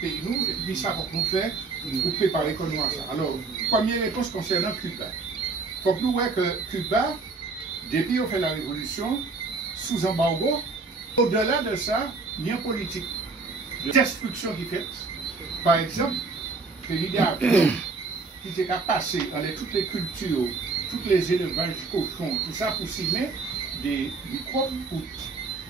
pays nous, et puis ça, faut que nous fassions pour préparer comme nous à ça. Alors, première réponse concernant Cuba. Il faut que nous voyons que Cuba, depuis qu'on fait la révolution, sous embargo, au-delà de ça, il y a une politique de destruction qui fait. Par exemple, que l'idée qui était qu'à passer dans toutes les cultures, tous les élevages cochons, tout ça pour s'aimer des microbes pour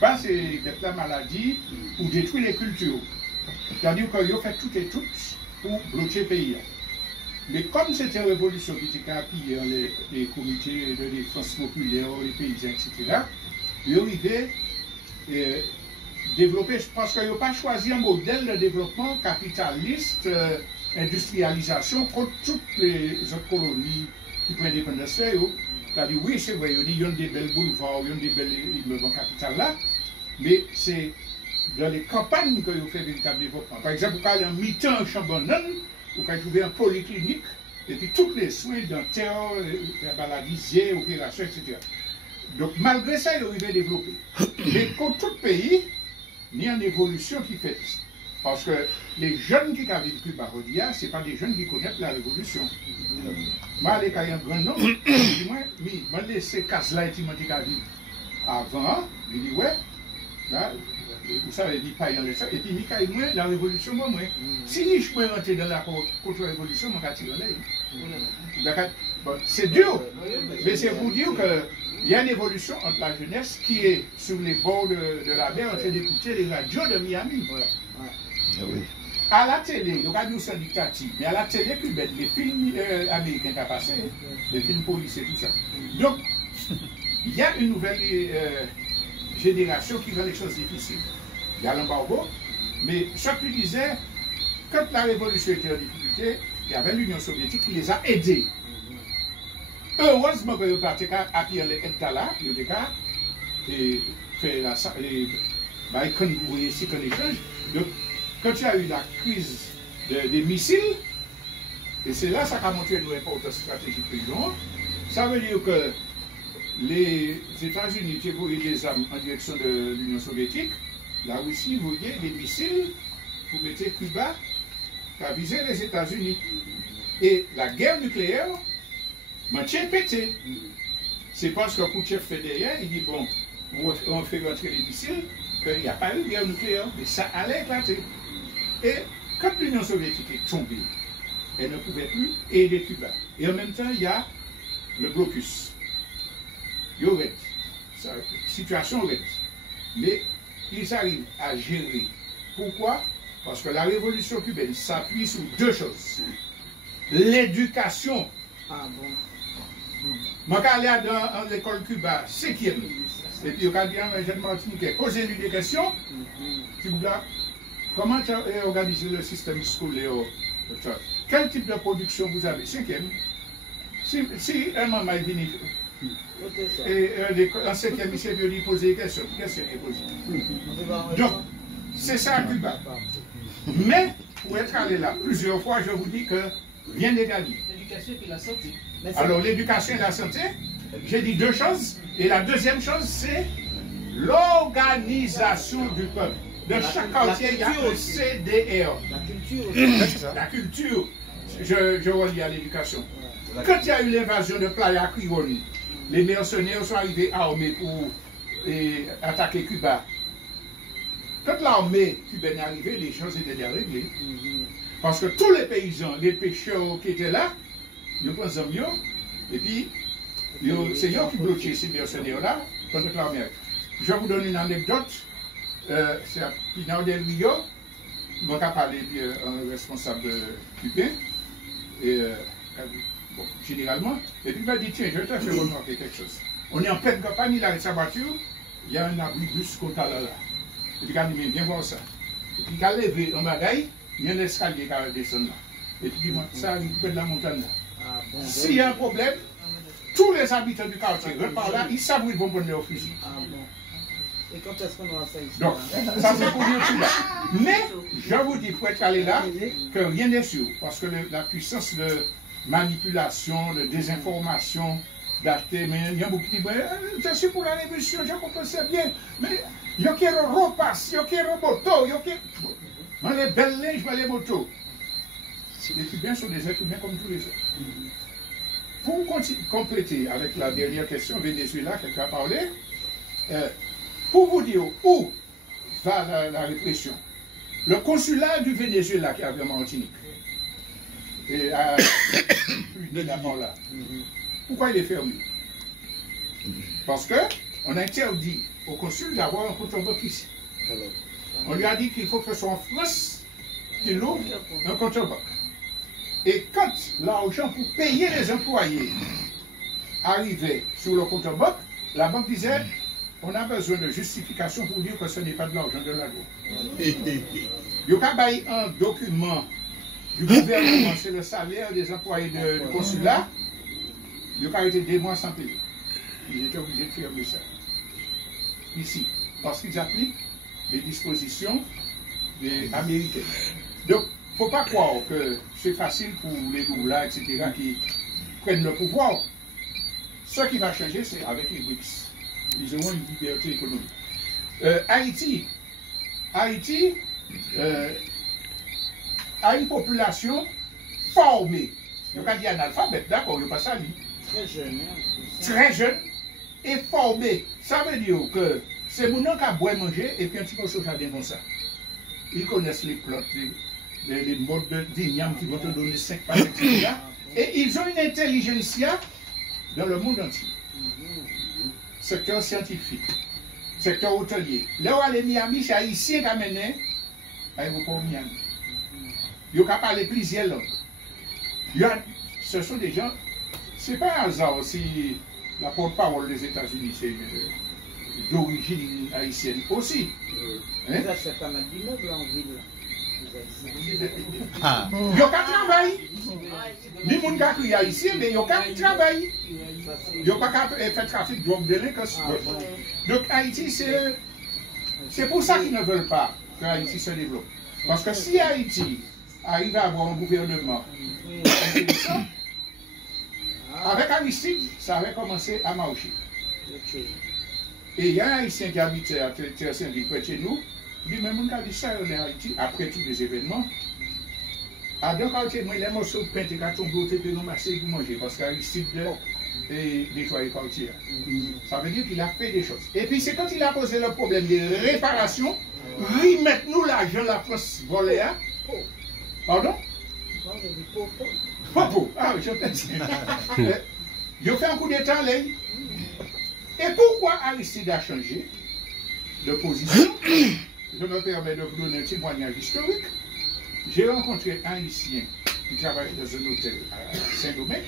passer la maladie, pour détruire les cultures. C'est-à-dire qu'ils ont fait tout et tout pour bloquer le pays. Mais comme c'était une révolution qui était appuyée dans les comités de défense populaire, les paysans, etc., ils ont arrivé développer, parce qu'ils n'ont pas choisi un modèle de développement capitaliste, industrialisation, contre toutes les autres colonies qui prennent indépendance. C'est-à-dire, oui, c'est vrai, il y a des belles boulevards, il y a des belles immeubles en capitale là, mais c'est dans les campagnes qu'ils ont fait véritable développement. Par exemple, vous allez en mi-temps en Chambonne, vous allez trouver un polyclinique, et puis tous les soins dentaires, la visée, opération, etc. Donc, malgré ça, ils ont arrivé à développer. Mais comme tout pays, il y a une évolution qui fait. Parce que les jeunes qui ont vécu Barodia, ce ne sont pas des jeunes qui connaissent la révolution. Moi, il y a un grand nombre, je dis, moi, je laisse ces cases-là et qui avant, je dis, ouais, là, vous savez, il pas y en a ça. Et puis, Mikaï, moi, la révolution, moi. Si je peux rentrer dans la contre-révolution, je vais tirer là. Bon, c'est dur, mais c'est pour dire qu'il y a une évolution entre la jeunesse qui est sur les bords de la mer en train d'écouter les radios de Miami. À la télé, il y a des dictature, mais à la télé, les films américains qui ont passé, les films policiers, tout ça. Donc, il y a une nouvelle génération qui rend les choses difficiles. Il y a l'embargo, mais ce que tu disais, quand la révolution était en difficulté, il y avait l'Union soviétique qui les a aidés. Heureusement que les partis à qui les aides là, ils ont fait la quand vous voyez ici qu'on échange. Donc, quand il y a eu la crise des missiles, et c'est là ça a montré une importance stratégique prison, ça veut dire que les États-Unis ont envoyé des armes en direction de l'Union soviétique. La Russie voyait des missiles pour mettre Cuba à viser les États-Unis. Et la guerre nucléaire m'a pété. C'est parce que Khrouchtchev fait derrière, il dit bon, on fait rentrer les missiles, qu'il n'y a pas eu de guerre nucléaire, mais ça allait éclater. Et quand l'Union soviétique est tombée, elle ne pouvait plus aider Cuba. Et en même temps, il y a le blocus. Il y aurait situation aurait. Mais ils arrivent à gérer. Pourquoi? Parce que la révolution cubaine s'appuie sur deux choses. L'éducation. Ah bon. Moi, quand je suis dans l'école Cuba, 5e, et puis je dis à jeune Martiniquais, posez-lui des questions. Comment tu as organisé le système scolaire? Quel type de production vous avez? 5e. Si un maman est venu, et en 5e, il vient lui poser des questions. Qu'est-ce qu'il pose? Donc, c'est ça à Cuba. Mais, pour être allé là plusieurs fois, je vous dis que rien n'est gagné. L'éducation et la santé. Alors, l'éducation et la santé, j'ai dit deux choses. Et la deuxième chose, c'est l'organisation du peuple. De chaque quartier, il y a un CDR. La culture. La culture, je relis à l'éducation. Quand il y a eu l'invasion de Playa Criolla, les mercenaires sont arrivés armés pour attaquer Cuba. Quand l'armée cubaine est arrivée, les choses étaient déjà réglées. Parce que tous les paysans, les pêcheurs qui étaient là, ils ont pris un et puis c'est eux qui bloquaient ces mercenaires-là contre l'armée. Je vous donne une anecdote. C'est à Pinard del Rio, je vais parler d'un responsable cubain, bon, généralement, et puis il m'a dit tiens, je vais te faire remarquer quelque chose. On est en pleine campagne, il arrête sa voiture, il y a un abribus qu'on a là. Et puis il a dit, mais viens voir ça. Et puis il a levé un bagaille, il y a un escalier qui a descendu là. Et puis il dit, ça arrive près de la montagne là. S'il y a un problème, tous les habitants du quartier rentrent par là, ils savent où ils vont prendre leur fusil. Et quand est-ce qu'on aura ça ici? Donc, ça c'est pour dire tout là. Mais, je vous dis, pour être allé là, que rien n'est sûr. Parce que la puissance de manipulation, de désinformation, d'acheter, mais il y a beaucoup qui disent, je suis pour la révolution, je comprends ça bien, mais il y a qui repasse, il y a qui remoto, il y a qui... Moi, les belles linges, moi, les motos. Les Cubains sont des êtres humains comme tous les autres. Pour compléter avec la dernière question, Venezuela, quelqu'un a parlé, pour vous dire où va la répression. Le consulat du Venezuela qui avait en Martinique, et à plus de la part là, pourquoi il est fermé? Parce qu'on interdit au consul d'avoir un compte en banque ici. On lui a dit qu'il faut que ce soit en France qu'il ouvre un compte en banque. Et quand l'argent pour payer les employés arrivait sur le compte en banque, la banque disait on a besoin de justification pour dire que ce n'est pas de l'argent de la loi. Il y a un document du gouvernement, c'est le salaire des employés du consulat, il n'y a pas été des mois sans payer. Ils étaient obligés de fermer ça. Ici, parce qu'ils appliquent les dispositions américaines. Donc, il ne faut pas croire que c'est facile pour les doulas, etc., qui prennent le pouvoir. Ce qui va changer, c'est avec les BRICS. Ils auront une liberté économique. Haïti a une population formée. Il n'y a pas dit analphabète, d'accord, il n'y a pas ça. Très jeune. Très jeune et formé. Ça veut dire que c'est mon nom qui a boire manger et puis un petit peu de jardin comme ça. Ils connaissent les plantes, les modes d'igname qui vont te donner 5 pas, etc. Et ils ont une intelligentsia dans le monde entier. Secteur scientifique, secteur hôtelier. Là où aller Miami, c'est haïtien qui a mené à l'aéroport Miami. Ils ont parlé plusieurs langues. Ce sont des gens, c'est pas un hasard si la porte-parole des États-Unis, c'est d'origine haïtienne aussi. Ils achètent pas mal d'immeubles en ville. Il y a qu'un travail. Ni moun ka kriya ici, mais il y a qu'un travail. Il n'y a pas qu'à faire trafic de drogue de délinquance. Donc Haïti, c'est pour ça qu'ils ne veulent pas que Haïti se développe. Parce que si Haïti arrive à avoir un gouvernement intéressant, avec Aristide, ça avait commencé à marcher. Et il y a un Haïtien qui habitait à Saint-Ville près de chez nous. Lui-même, on a dit ça en Haïti, après tous les événements. À deux quartiers, moi, les morceaux de pain et carton beauté de nous masser pour manger, parce qu'Aristide nettoyer le quartier. Ça veut dire qu'il a fait des choses. Et puis, c'est quand il a posé le problème des réparations, remettre-nous l'argent de la France volée. Pardon? Popo. Ah, je t'ai dit. Il a fait un coup d'état, là. Et pourquoi Aristide a changé de position? Je me permets de vous donner un témoignage historique. J'ai rencontré un Haïtien qui travaillait dans un hôtel à Saint-Domingue.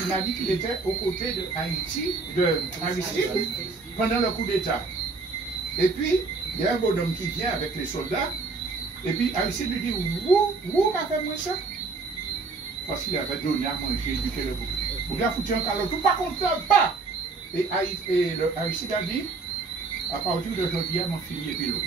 Il m'a dit qu'il était aux côtés de Aristide pendant le coup d'État. Et puis, il y a un bonhomme qui vient avec les soldats. Et puis Aristide lui dit, vous m'avez fait moi ça? Parce qu'il avait donné à manger, éduqué le groupe. Vous avez foutu un calot, tout pas content, pas! Et Aristide a dit, à partir d'aujourd'hui, on finit et puis l'eau.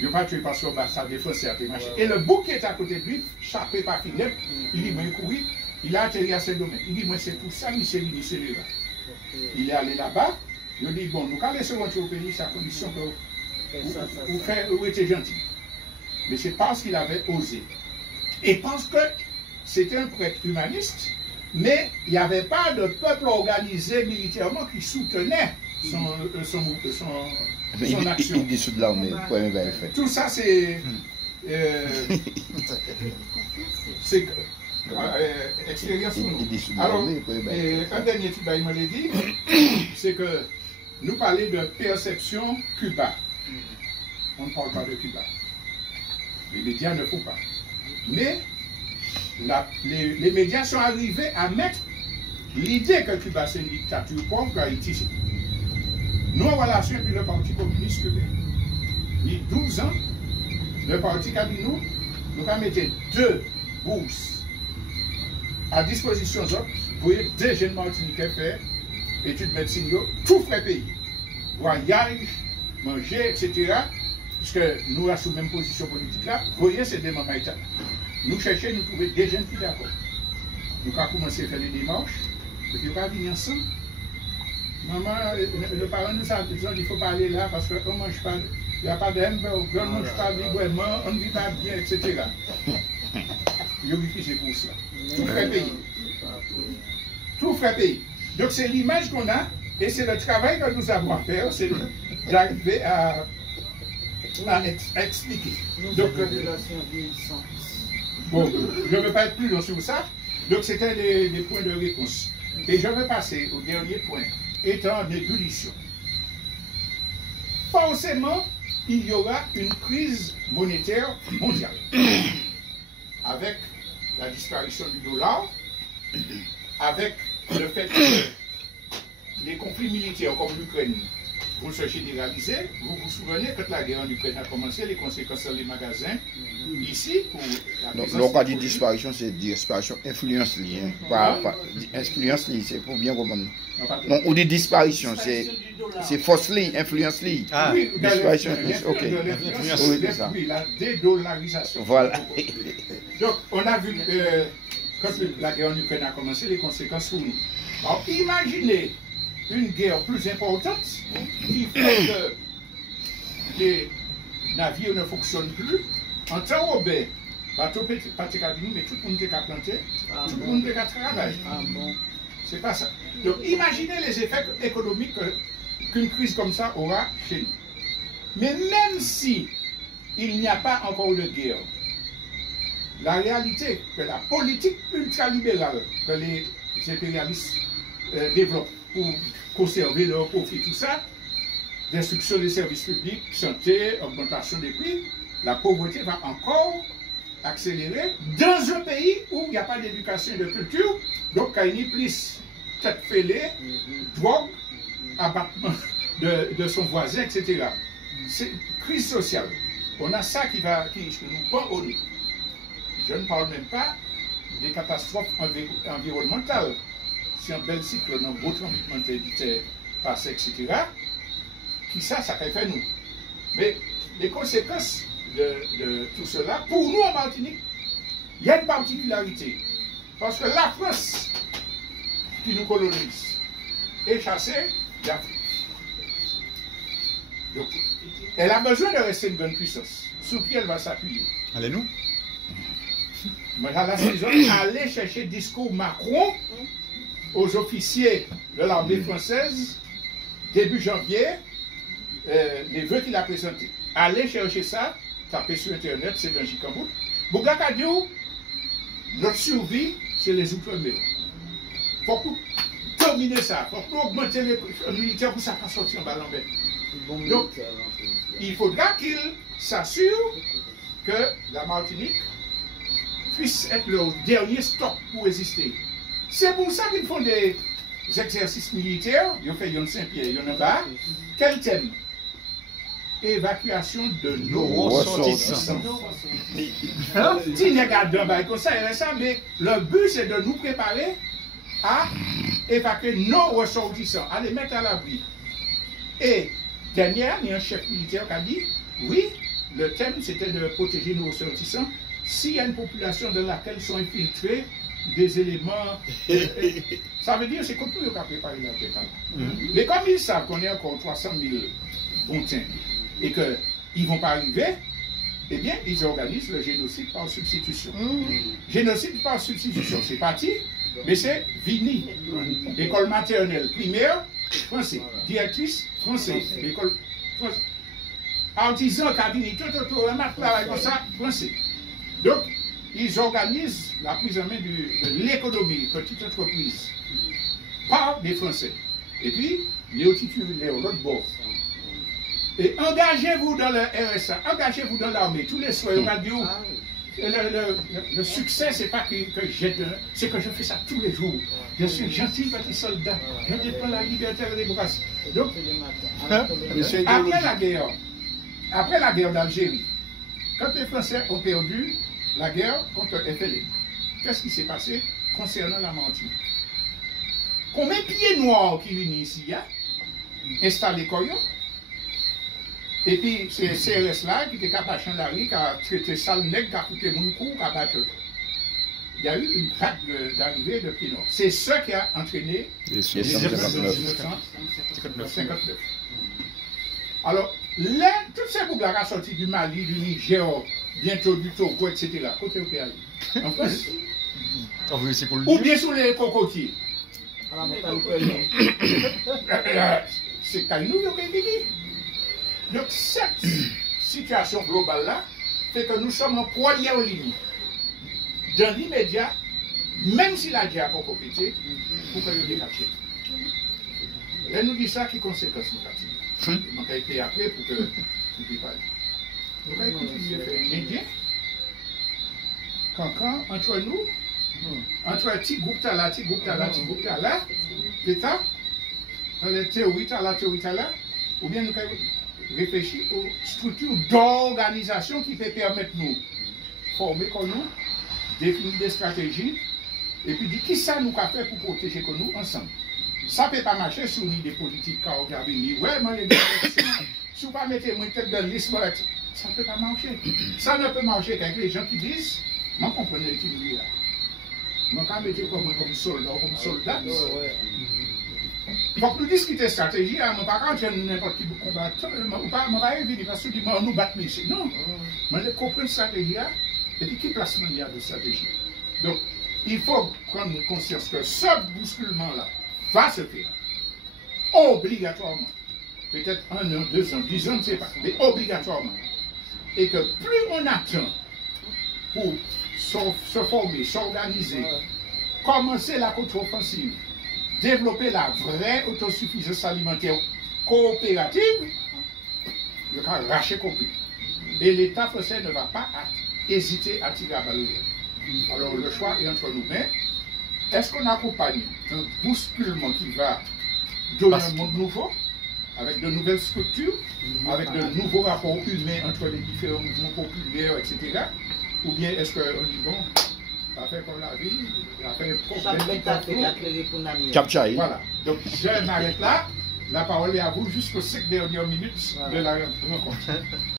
Il n'a pas tué parce que sa défense a été machin. Et le bouc qui est à côté de lui, chapé par Philippe, il dit, moi, il courit, il a atterri à Saint-Domingue. Il dit, moi, c'est pour ça, c'est là. Il est allé là-bas, il dit, bon, nous, quand laissez rentrer au pays, c'est à condition que vous étiez gentil. Mais c'est parce qu'il avait osé. Et parce que c'était un prêtre humaniste, mais il n'y avait pas de peuple organisé militairement qui soutenait son action. Il dissout de l'armée, quoi il va le faire. Tout ça, c'est expérience pour nous. Alors, un dernier truc, il me l'a dit, c'est que nous parlons de perception Cuba. On ne parle pas de Cuba. Les médias ne font pas. Mais les médias sont arrivés à mettre l'idée que Cuba c'est une dictature comme qu'Haïti. Nous, en relation avec le Parti communiste cubain, il y a 12 ans, le parti qui a dit nous avons mis 2 bourses à disposition des autres. Vous voyez, 2 jeunes Martiniquais faire études de médecine, tout frais payé. Voyage, manger, etc. Puisque nous avons la même position politique là, vous voyez, c'est des membres haïtiens. Nous cherchons, nous trouver des jeunes qui sont d'accord. Nous avons commencé à faire les démarches, et puis pas venir ensemble. Maman, le parent nous a dit qu'il ne faut pas aller là parce qu'on ne mange pas il n'y a pas d'aime, on ne mange pas librement, on ne vit pas bien, etc. Ils ont refusé pour cela. Tout ferait payer. Tout ferait payer. Donc c'est l'image qu'on a, et c'est le travail que nous avons à faire, c'est d'arriver à expliquer. Donc, bon, je ne veux pas être plus long sur ça. Donc c'était les points de réponse. Et je vais passer au dernier point, étant en ébullition. Forcément, il y aura une crise monétaire mondiale. Avec la disparition du dollar, avec le fait que les conflits militaires comme l'Ukraine vont se généraliser. Vous vous souvenez, quand la guerre en Ukraine a commencé, les conséquences sur les magasins, ici, pour la présence... Donc, quand on dit disparition, c'est disparition influence liée. Pas influence liée, c'est pour bien comprendre. Non, on dit disparition, c'est force liée, influence liée. Ah, oui, disparition, ok. Oui, la dédollarisation. Voilà. Donc, on a vu, quand la guerre en Ukraine a commencé, les conséquences pour nous. Alors, imaginez une guerre plus importante qui fait que les navires ne fonctionnent plus. En temps où ben, bateau pas de cabine, mais tout le monde est planté, tout le monde est travailler. C'est pas ça. Donc, imaginez les effets économiques qu'une crise comme ça aura chez nous. Mais même si il n'y a pas encore de guerre, la réalité que la politique ultralibérale que les impérialistes développent pour conserver leur profit, tout ça, destruction des services publics, santé, augmentation des prix, la pauvreté va encore accélérer dans un pays où il n'y a pas d'éducation et de culture, donc il y a plus tête fêlée, drogue, abattement de son voisin, etc. C'est crise sociale. On a ça qui nous pend au nez. Je ne parle même pas des catastrophes environnementales. Si un bel cycle, un beau tremblement de terre passe, etc., qui ça fait nous. Mais les conséquences de tout cela, pour nous en Martinique, il y a une particularité. Parce que la France, qui nous colonise, est chassée d'Afrique. Donc, elle a besoin de rester une grande puissance. Sur qui elle va s'appuyer? Allez-nous. Mais à la saison, aller chercher discours Macron aux officiers de l'armée française, début janvier, les vœux qu'il a présentés. Allez chercher ça, tapez sur Internet, c'est dans Jikambout. Bougakadiou, notre survie, c'est les outre-mer. Il faut dominer ça, il faut augmenter les militaires pour que ça ne sortir en ballon. Donc, il faudra qu'il s'assure que la Martinique puisse être le dernier stock pour exister. C'est pour ça qu'ils font des exercices militaires, ils ont fait Yon Saint-Pierre, Yon Bas. Quel thème? Évacuation de nos ressortissants. Si nous regardons comme ça, mais le but c'est de nous préparer à évacuer nos ressortissants, à les mettre à l'abri. Et dernière, il y a un chef militaire qui a dit, oui, le thème c'était de protéger nos ressortissants s'il y a une population dans laquelle sont infiltrés des éléments. Ça veut dire c'est comme nous qui avons préparé la tête. Mais comme ils savent qu'on est encore 300 000 bontins et qu'ils ne vont pas arriver, eh bien, ils organisent le génocide par substitution. Génocide par substitution, c'est parti, mais c'est fini. École maternelle primaire, français. Directrice, français. École français. Artisan, cabinet, tout, un travail comme ça, français. Donc, ils organisent la prise en main de l'économie, petite entreprise, par des Français. Et puis, néo-titulaires, l'autre bord. Et engagez-vous dans le RSA, engagez-vous dans l'armée, tous les soirs, radio. Le succès, c'est pas que j'aide, c'est que je fais ça tous les jours. Je suis un gentil petit soldat, je défends la liberté et la démocratie. Donc, après la guerre d'Algérie, quand les Français ont perdu la guerre contre FLN, qu'est-ce qui s'est passé concernant la Martinique? Combien de pieds noirs qui viennent ici, installés Koyo? Et puis, c'est CRS là qui était capable de la rue, qui a traité sale nègre, qui a coupé mon cou, qui a battu. Il y a eu une vague d'arrivée de pieds noirs. C'est ça qui a entraîné les 1959. Alors, Toutes ces boucles là sorties du Mali, du Niger, bientôt du Togo, etc. Côté où aller? En France? Ou bien sous les cocotiers? C'est quand nous qui dit. Donc cette situation globale là fait que nous sommes en première ligne. Dans l'immédiat, même si la guerre n'a pas compété, pour que nous décaptions. Là, nous disons ça, qui conséquence nous avons. On a été après pour que nous puissions parler. Nous allons continuer à faire Indien. Quand entre nous, entre un petit groupe là, petit groupe là, petit groupe là, l'État, dans les théories là, ou bien nous réfléchir aux structures d'organisation qui peuvent permettre nous former comme nous, définir des stratégies, et puis dire qui ça nous a fait pour protéger comme nous ensemble. Ça ne peut pas marcher sur des politiques qui ont venir. Ouais, mais les gars, si vous ne mettez pas tête dans liste, ça ne peut pas marcher. Ça ne peut marcher qu'avec les gens qui disent, moi, je comprends les petits là. Je ne peux pas mettre comme soldat. Il faut que nous discutions stratégie, je ne peux pas rentrer n'importe qui combat. Je ne peux pas venir parce que nous battons ici. Non, mais je comprends la stratégie et puis qui place il y a de stratégie. Donc, il faut prendre conscience que ce bousculement-là va se faire obligatoirement. Peut-être 1 an, 2 ans, 10 ans, je ne sais pas, mais obligatoirement. Et que plus on attend pour se former, s'organiser, commencer la contre-offensive, développer la vraie autosuffisance alimentaire coopérative, le cas racher complet. Et l'État français ne va pas hésiter à tirer à balle. Alors le choix est entre nous. Mais est-ce qu'on accompagne un bousculement qui va donner un monde nouveau, avec de nouvelles structures, avec de nouveaux rapports humains entre les différents mouvements populaires, etc. Ou bien est-ce qu'on dit bon, ça fait comme la vie, ça fait problème. Voilà. Donc je m'arrête là. La parole est à vous jusqu'aux 5 dernières minutes de la rencontre.